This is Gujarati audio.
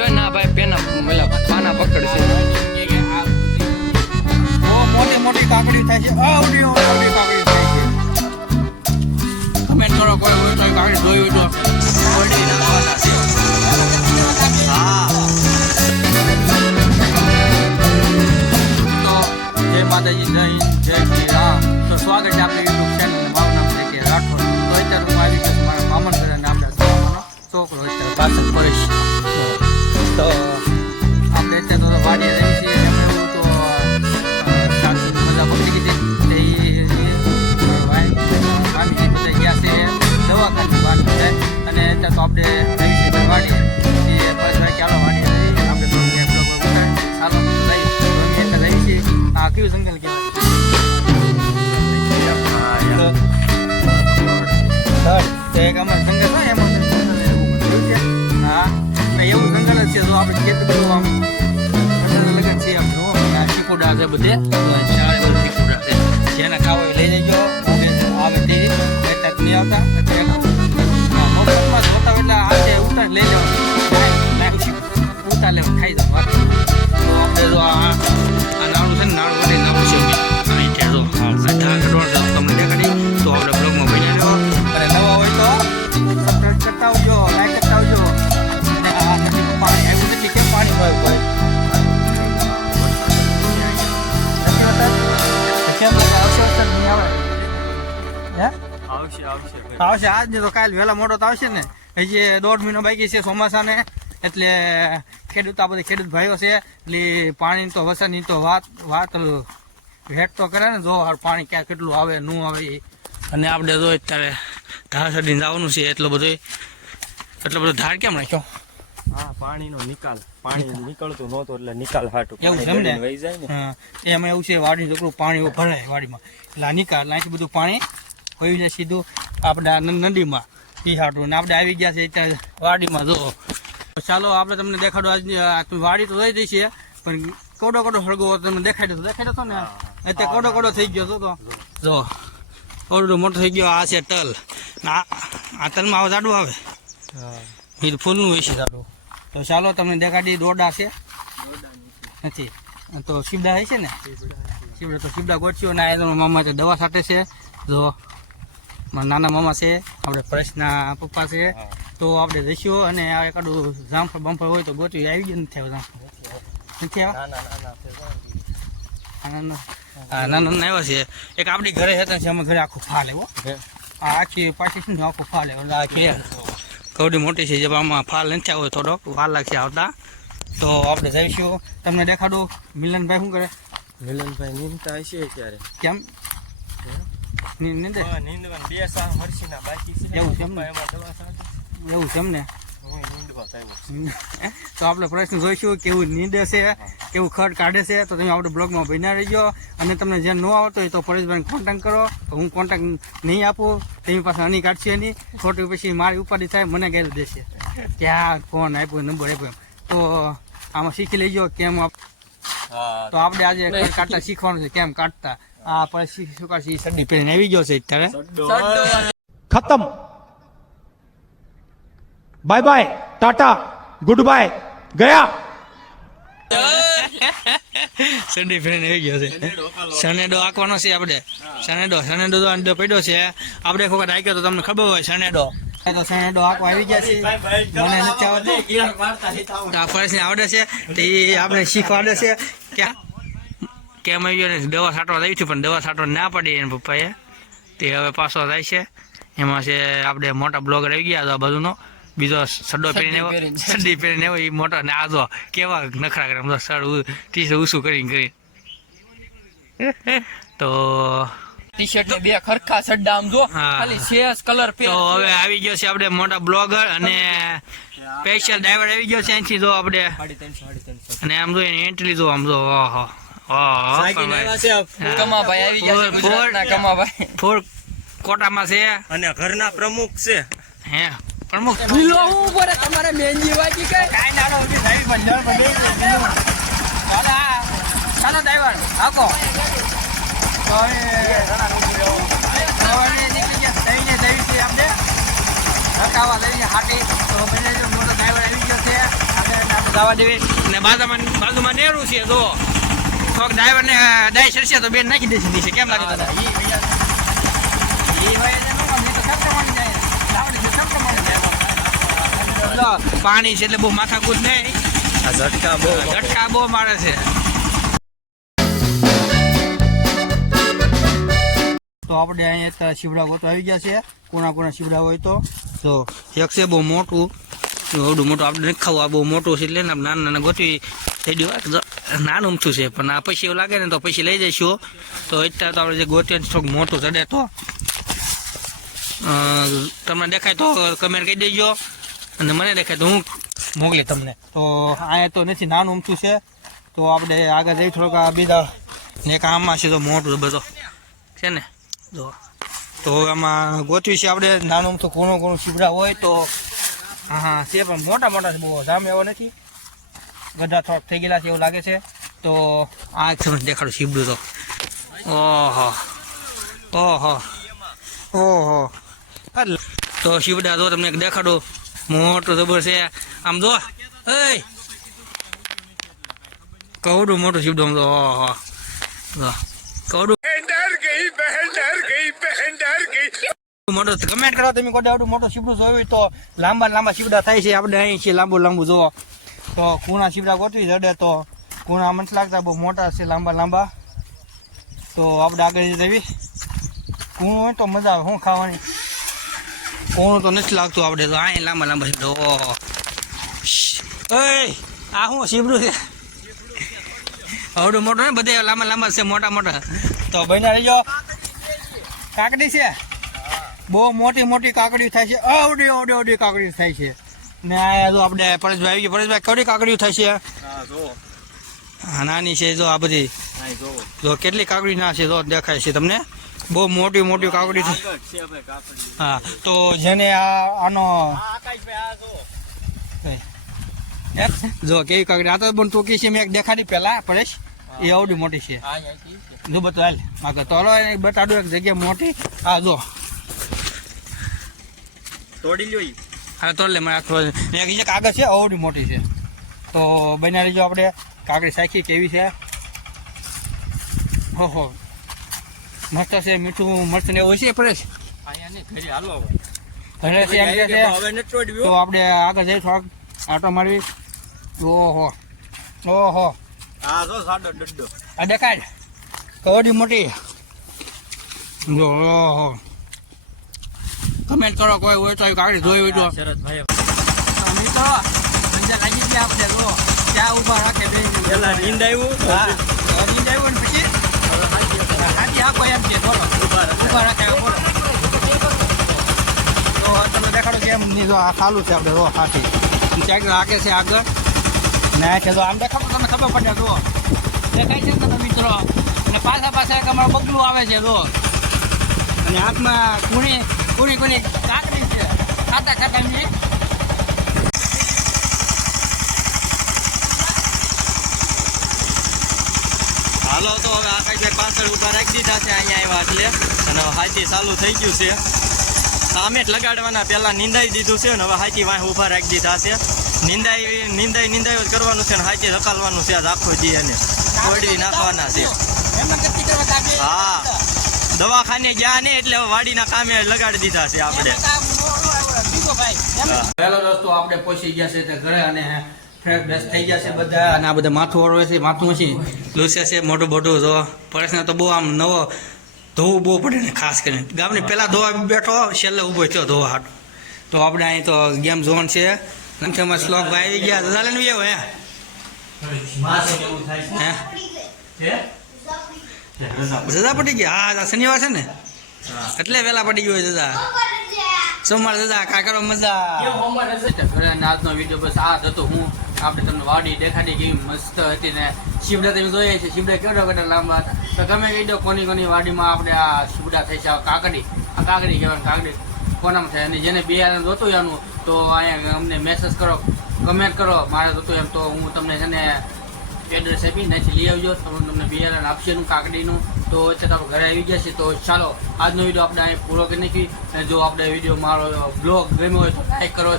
હોય ના ભાઈ, પેના પેલા પાના પકડશે. મોટી મોટી કાકડી થાય છે. આવડી આવડી કાકડી થાય કોઈ તો હા. તો જય માતાજી, જય જય શ્રી તો સ્વાગત છે આપણી યુટ્યુબ નામ કે રાઠોડ. અત્યારે હું આવી ગયો મારા મામા ઘરે અને આપણા સામાનો છોકરો અત્યારે પાછળ પડીશ. એક અમારે જંગલ હોય એમાં એવું છે હા એવું જ છે તો આપણે ખેત બધું આમ જ છે જુઓ. આ ચીકુડા છે બધે. ચારે બધું છે. જેને ખાવો એ લઈ લેજો. આવે તે નહીં આવતા જોતા એટલે આજે ઉતાર લઈ લેવાનું ઉતાર લેવા ખાઈ જવાનું આપણે જો આ નાણું છે ને આવશે આવશે આવશે. આજ તો કાલ વહેલા મોડો તો આવશે ને. હજી દોઢ મહિનો બાકી છે ચોમાસાને એટલે ખેડૂત આ બધા ખેડૂત ભાઈઓ છે એટલે પાણીની તો વસાની તો વાત વાત વેટ તો કરે ને જો પાણી ક્યાં કેટલું આવે ન આવે એ. અને આપણે જો અત્યારે ધાર ચડીને જવાનું છે એટલો બધો એટલો બધો ધાર કેમ રાખ્યો? હા પાણીનો નિકાલ. પાણી નીકળતું નહોતું એટલે નિકાલ હાટું. એવું છે એમ ને? વહી જાય ને. એમાં એવું છે વાડીનું છોકરું પાણી ભરાય વાડીમાં. એટલે આ નિકાલ નાખી બધું પાણી વહી છે સીધું આપણે નદીમાં એ હાટું ને આપણે આવી ગયા છે અત્યારે વાડીમાં જો ચાલો આપણે તમને દેખાડો આજની આ વાડી તો થઈ દઈ છે પણ કોડો કોડો હળગો તમને દેખાડ્યો તો દેખાડ્યો તો ને? અત્યારે કોડો કોડો થઈ ગયો હતો તો જો કોડો મોટો થઈ ગયો આ છે તલ. આ તલમાં આવે. જાડું આવે એ ફૂલનું હોય છે જાડું તો ચાલો તમને દેખાડી દોડા છે. નથી. તો શિવડા હોય છે ને? શિવડા તો શિવડા ગોઠ્યો ને આ મામા દવા સાથે છે. જો મારા નાના મામા છે આપણે પરેશના પપ્પા છે. તો આપણે જઈશું અને આ એકાદું જામફળ બામફળ હોય તો ગોઠવી આવી ગયું નથી આવ્યું જામફળ. નથી આવ્યા નાના આવ્યા છે. એક આપણી ઘરે હતા છે અમે ઘરે આખું ફાલ એવો. આ આખી પાછી છે ને આખું ફાલ એટલે આ કવડી મોટી છે જે આમાં ફાલ નથી આવ્યો થોડોક વાર લાગશે આવતા. તો આપણે જઈશું. તમને દેખાડું. મિલનભાઈ શું કરે? મિલનભાઈ નીંદતા હશે ત્યારે કેમ? નીંદે હા, નીંદવાનું. બે સાલ મરસીના બાકી છે. એવું છે એમ દવા છાંટે. એવું છે એમ ને? હું નીંદવા આવ્યો. તો આપણે પ્રશ્ન જોઈશું કેવું નીંદે છે કેવું ખડ કાઢે છે તો તમે આપણે બ્લોગમાં બન્યા રહીજો. અને તમને જે ન આવતો હોય તો પરેશભાઈને કોન્ટેક્ટ કરો. હું કોન્ટેક્ટ નહીં આપું. તેની પાસે અની કાઢશે નહીં. ખોટી પછી મારી ઉપાધિ થાય મને ગેર દેશે ક્યાં ફોન આપ્યો નંબર આપ્યો. એમ તો આમાં શીખી લેજો કેમ આપ તો આપણે આજે ખડ કાઢતા શીખવાનું છે કેમ કાઢતા? હા પછી શું કરશે સડ્ડી પહેરીને આવી ગયો છે અત્યારે. ખતમ. Bye bye tata good bye ગયા. સન્ડે ફ્રેન્ડ આવી ગયો છે. સનેડો આંકવાનો છે આપણે. સનેડો સનેડો તો અંડો પડ્યો છે. આપણે એક વખત આંક્યો તો તમને ખબર હોય સનેડો તો સનેડો આંકવા આવી ગયા છે. મને નથી આવડતું. આવડે છે તે આપણે શીખવાડે છે. ક્યાં? કેમ આવી ગયો ને દવા છાંટવા આવી છે પણ દવા છાંટવા ના પડી એને પપ્પાએ. તે હવે પાછો થાય છે. એમાં છે આપણે મોટા બ્લોગર આવી ગયા તો આ બાજુનો. બીજો સડ્ડો પહેરીને આવ્યો સડી પહેરીને આવ્યો એ મોટો ને આજો કેવા નખરા કરે આમ સર ટી શર્ટ કરીને કરી. તો ટી શર્ટ બે ખરખા સડ્ડા આમ જો. ખાલી કલર પે તો હવે આવી ગયો છે આપણે મોટા બ્લોગર અને સ્પેશિયલ ડ્રાઈવર આવી ગયો છે અહીંથી જો આપણે. અને આમ જો એની એન્ટ્રી જો આમ જો ઓહો. ઓહો કમાભાઈ આવી ગયા છે ફોર- ગુજરાતના કોટામાં છે. અને ઘરના પ્રમુખ છે. હે પ્રમુખ. હું પડે તમારે મેંજી કે કાંઈ નાનો થઈ દાદા ચાલો ડ્રાઈવર બાજુમાં નેરું છે તો થોક ડ્રાઈવર ને ડાય ચડશે તો બેન નાખી દેશે નીચે. કેમ લાગે દાદા પાણી છે એટલે બહુ માથાકૂટ નહીં. આ ઝટકા બહુ ઝટકા બહુ મારે છે. તો આપણે અહીંયા એક શિવડા ગોતો આવી ગયા છે. કોના કોના શિવડા હોય તો? તો એક છે બહુ મોટું. એવડું મોટું આપણે નથી ખાવું. આ બહુ મોટું છે એટલે નાના નાના ગોતવી થઈ ગયું. નાનું ઉમથું છે, પણ આ પછી એવું લાગે ને તો પછી લઈ જઈશું તો અત્યારે તો આપણે જે ગોતીએ ને થોડુંક મોટું ચડે તો. તમને દેખાય તો કમેન્ટ કહી દેજો. અને મને દેખાય તો હું મોકલી તમને. તો અહીંયા તો નથી, નાનું ઉમથું છે. તો આપણે આગળ જઈ થોડોક આ બીજા ને કામમાં છે તો મોટું બધો. છે ને? જો. તો આમાં ગોતવી છે આપણે. નાનું અમથું ઘણું ઘણું શીવડા હોય તો. હા હા, છે પણ મોટા મોટા બહુ દામ એવો નથી. ગઢા થોડાક થઈ ગયેલા છે એવું લાગે છે. તો આ તમને દેખાડું શીબડું તો. ઓહો. ઓહો. ઓહો. તો શિવડા તો તમને એક દેખાડું. મોટું જબર છે. આમ જો. એ કવડું મોટું શિવડું આમ તો ઓહો. કવડું મોટો. કમેન્ટ કરો તમે કોઈ આવડું મોટું શીવડું જોયું તો લાંબા લાંબા શીવડા થાય છે. આપણે અહીં છે લાંબુ લાંબુ જોવો તો કુણા શીવડા ગોઠવી જડે તો કુણા મને લાગતા બહુ મોટા છે લાંબા લાંબા. તો આપણે આગળ જવી કુણું હોય તો મજા આવે શું ખાવાની? કુણું તો નથી લાગતું આપણે તો અહીં લાંબા લાંબા છે. તો એ આ શું શીવડું છે? હવડું મોટું ને બધે લાંબા લાંબા છે મોટા મોટા. તો બહેના રહીજો. કાકડી છે? બહુ મોટી મોટી કાકડી થાય છે અવડી અવડી અવડી કાકડી થાય છે. ને જો આપણે પરેશભાઈ આવી ગયા. પરેશભાઈ કેવડી કાકડીઓ છે હા નાની છે જો આ બધી. જો કેટલી કાકડી ના છે જો દેખાય છે તમને. બહુ મોટી મોટી કાકડી છે. હા તો જેને આ આનો જો કેવી કાકડી. આ તો પણ ટૂંકી છે મેં એક દેખાડી પેલા પરેશ. એ આવડી મોટી છે. જો બતો હાલ. આગળ તો હલો એને બતાડું એક જગ્યા મોટી. હા જો. તોડી લ્યો હા તો લે મને આખો એક છે કાગળ છે આવડી મોટી છે. તો બન્યા રહીજો આપણે. કાગળી સાખી કેવી છે? ઓહો મસ્ત છે મીઠું મરચું ને એવું છે પરેશ ને ઘરે છે તો આપણે આગળ જઈ થોડાક આટો મારવી. ઓહો ઓહો આ જો સાડો ડડ્ડો આ દેખાય કવડી મોટી. જો ઓહો કમેન્ટ કરો કોઈ હોય તો કાકડી જોઈ હોય તો મિત્રો અંજા લાગી ગયા આપણે જો ત્યાં ઊભા રાખે બે પેલા નીંદ આવ્યું હા. અરવિંદ આવ્યો ને પછી? આપો એમ છે બોલો. ઊભા રાખે. બોલો. તો તમે દેખાડો કે એમ નહીં જો આ ચાલુ છે આપણે જો હાથી. ક્યાંક રાખે છે આગળ. ને છે જો આમ દેખાડો તમે ખબર પડે જો. દેખાય છે ને તમે મિત્રો? અને પાછા પાછા એક અમારું બગલું આવે છે જો. અને હાથમાં કુણી કુણી કાકડી છે. ખાતા ખાતા ની હાલો તો હવે આકાશભાઈ પાછળ ઊભા રાખી દીધા છે અહીંયા આવ્યા એટલે અને હાથી ચાલુ થઈ ગયું છે. સામે જ લગાડવાના પહેલા નિંદાઈ દીધું છે ને હવે હાથી વાંહે ઊભા રાખી દીધા છે. નિંદાઈ નિંદાઈ નિંદાઈ જ કરવાનું છે ને હાથી રકાલવાનું છે આજ આખો દી અને કોડવી નાખવાના છે. હા. દવાખાને ગયા ને એટલે વાડીના કામે લગાડી દીધા છે આપણે. હેલો દોસ્તો આપણે પહોંચી ગયા છે તે ઘરે અને ફ્રેશ બેસ થઈ ગયા છે બધા અને આ બધા માથું વાળું છે માથું છે લૂસે છે મોટું મોટું જો. પરેશને તો બહુ આમ નવો ધોવું બહુ પડે ને ખાસ કરીને. ગામની પહેલાં ધોવા બેઠો છેલ્લે ઊભો થયો ધોવા હાટો. તો આપણે અહીં તો ગેમ ઝોન છે. નમખેમાં શ્લોક ભાઈ આવી ગયા? આવ્યો હે. હે? જજા પડી ગયા? હા શનિવાર છે ને. એટલે વહેલા પડી ગયો દાદા સોમવાર દાદા કાકરો મજા. આજનો વીડિયો બસ આ જ હતો. હું આપણે તમને વાડી દેખાડી કેવી મસ્ત હતી ને. શિવડા તમે જોઈએ છે. શિવડા કેવડા કેટલા લાંબા હતા. તો તમે કહી દો કોની કોની વાડીમાં આપણે આ શિવડા થઈ છે કાકડી. આ કાકડી કહેવાય કાકડી. કોનામાં થાય? અને જેને બે આનંદ જોતું એનું તો અહીંયા અમને મેસેજ કરો કમેન્ટ કરો. મારે હતું એમ તો હું તમને છે ને એડ્રેસ આપી નથી લઈ આવજો. તમને બિયારણ આપશે એનું કાકડીનું. તો આપણે ઘરે આવી ગયા છે તો ચાલો, આજનો વીડિયો આપણે અહીં પૂરો કરી નાખી જો આપણે વીડિયો મારો બ્લોગ ગમ્યો હોય તો લાઈક કરો